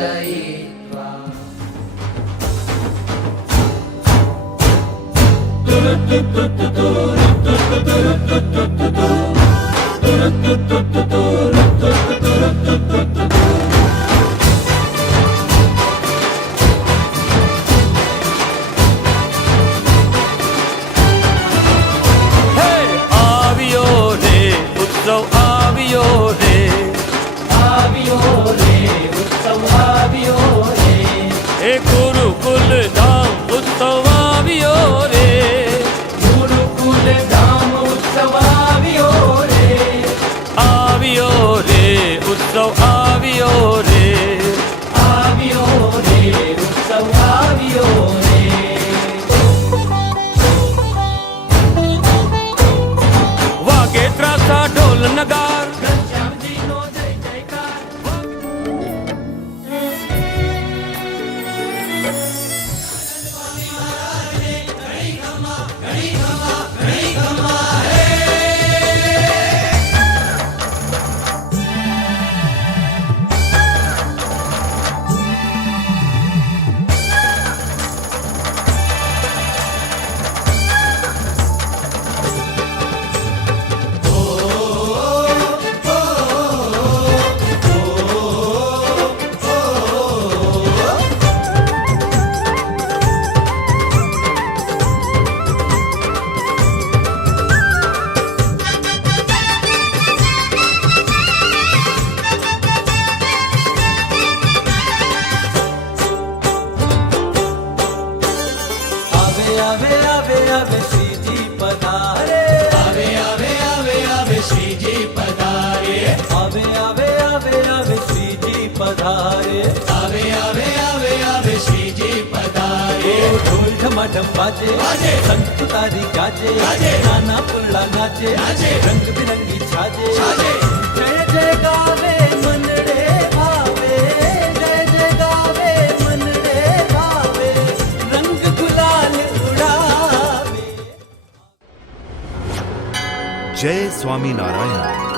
पूरयित्वा गुरुकुल धाम उत्सव आवियो रे, गुरुकुल धाम उत्सव आवियो रे, आवियो रे उत्सव आवियो रे, आवियो रे उत्सव आवियो रे। वागे त्रासा ढोल नगार, घनश्यामजीनो जय जयकार। आवे आवे आवे श्रीजी पधारे, आवे आवे आवे आवे श्रीजी पधारे, आवे आवे आवे आवे श्रीजी पधारे, आवे आवे आवे आवे श्रीजी पधारे। ढोल ढमाढम बाजे, बाजे, संत तुतारी गाजे, गाजे, नाना पुरला नाचे, नाचे, रंग बिरंगी छाजे, छाजे। जय जय गावे मनडे भावे, जय जय गावे मनडे भावे, रंग गुलाल उड़ावे। जय स्वामी नारायण।